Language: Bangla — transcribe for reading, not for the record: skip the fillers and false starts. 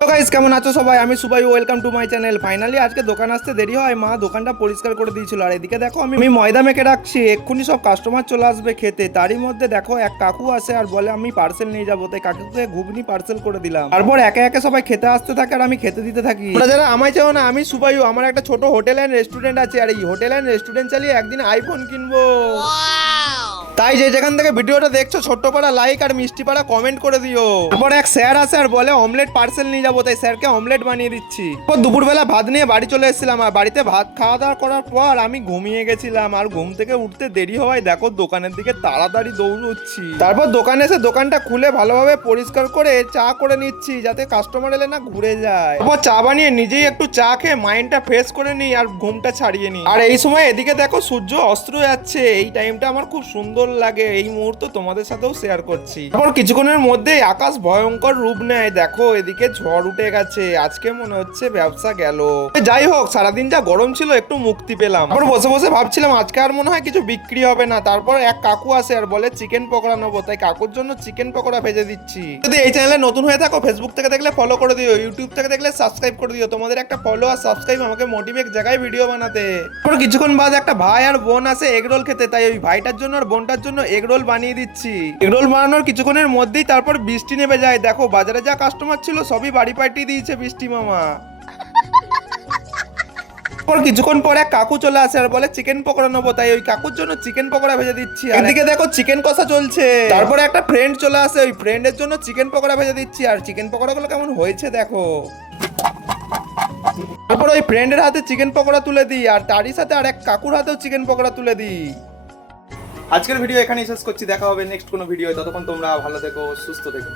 তো গাইস কেমন আছো সবাই? আমি Subai, welcome to my channel. Finally আজকে দোকান আসতে দেরি হয়, মা দোকানটা পরিষ্কার করে দিয়েছিল। আর এদিকে দেখো আমি ময়দা মেখে রাখছি, এক্ষুনি সব কাস্টমার চলে আসবে খেতে। তারই মধ্যে দেখো এক কাকু আসে আর বলে আমি পার্সেল নিয়ে যাবো, তাই কাকুকে ঘুগনি পার্সেল করে দিলাম। তারপর একে একে সবাই খেতে আসতে থাকে আর আমি খেতে দিতে থাকি। তোমরা যারা আমায় চাও না, আমি সুবাইও, আমার একটা ছোট হোটেল অ্যান্ড রেস্টুরেন্ট আছে, আর এই হোটেল অ্যান্ড রেস্টুরেন্ট চালিয়ে একদিন আইফোন কিনবো। তাই যে যেখান থেকে ভিডিওটা দেখছো ছোট্ট পাড়া লাইক আর মিষ্টি পাড়া কমেন্ট করে দিও। তারপর এক স্যার আসে আর বলে অমলেট পার্সেল নিয়ে যাবো, তাই স্যারকে অমলেট বানিয়ে দিচ্ছি। তারপর দুপুরবেলা ভাত নিয়ে বাড়ি চলে এসেছিলাম, আর বাড়িতে ভাত খাওয়া দাওয়া করার পর আমি ঘুমিয়ে গেছিলাম। আর ঘুম থেকে উঠতে দেরি হওয়ায় দেখো দোকানের দিকে তাড়াতাড়ি দৌড়চ্ছি। তারপর দোকানে এসে দোকানটা খুলে ভালোভাবে পরিষ্কার করে চা করে নিচ্ছি, যাতে কাস্টমার এলে না ঘুরে যায়। তারপর চা বানিয়ে নিজেই একটু চা খেয়ে মাইন্ডটা ফ্রেশ করে নিই আর ঘুমটা ছাড়িয়ে নিই। আর এই সময় এদিকে দেখো সূর্য অস্ত যাচ্ছে, এই টাইমটা আমার খুব সুন্দর লাগে। এই মুহূর্ত তোমাদের সাথেও শেয়ার করছি। তারপর কিছুক্ষণের মধ্যেই আকাশ ভয়ঙ্কর রূপ নেয়, দেখো এদিকে ঝড় উঠে গেছে। আজকে মনে হচ্ছে ব্যবসা গেল। যাই হোক, সারাদিন যা গরম ছিল একটু মুক্তি পেলাম। তারপর বসে বসে ভাবছিলাম আজকে আর মনে হয় কিছু বিক্রি হবে না। তারপর এক কাকু আসে আর বলে চিকেন পকোড়া নেবো, তাই কাকুর জন্য চিকেন পকোড়া ভেজে দিচ্ছি। যদি এই চ্যানেলে নতুন হয়ে থাকো, ফেসবুক থেকে দেখলে ফলো করে দিও, ইউটিউব থেকে দেখলে সাবস্ক্রাইব করে দিও। তোমাদের একটা ফলো আর সাবস্ক্রাইব আমাকে মোটিভেট জায়গায় ভিডিও বানাতে। তারপর কিছুক্ষণ বাদ একটা ভাই আর বোন আসে এগরোল খেতে, তাই ওই ভাইটার জন্য আর বোনটার জন্য এগরোল বানিয়ে দিচ্ছি। এগরোল বানানোর কিছুক্ষণের মধ্যেই তারপর বৃষ্টি নেমে যায়। দেখো বাজারে যা কাস্টমার ছিল সবই বাড়ি পাঠিয়ে দিয়েছে বৃষ্টি মামা। কিছুক্ষণ পরে এক কাকু চলে আসে আর বলে চিকেন পকোড়া নেবো, তাই ওই কাকুর জন্য চিকেন পকোড়া ভেজে দিচ্ছি। আর এদিকে দেখো চিকেন কষা চলছে। তারপরে একটা ফ্রেন্ড চলে আসে, ওই ফ্রেন্ডের জন্য চিকেন পকোড়া ভেজে দিচ্ছি। আর চিকেন পকোড়া গুলো কেমন হয়েছে দেখো। তারপর ওই ফ্রেন্ডের হাতে চিকেন পকোড়া তুলে দিই, আর তারই সাথে আর এক কাকুর হাতেও চিকেন পকোড়া তুলে দিই। আজকের ভিডিও এখানেই শেষ করছি, দেখা হবে নেক্সট কোনো ভিডিও। ততক্ষণ তোমরা ভালো থেকো, সুস্থ থেকো।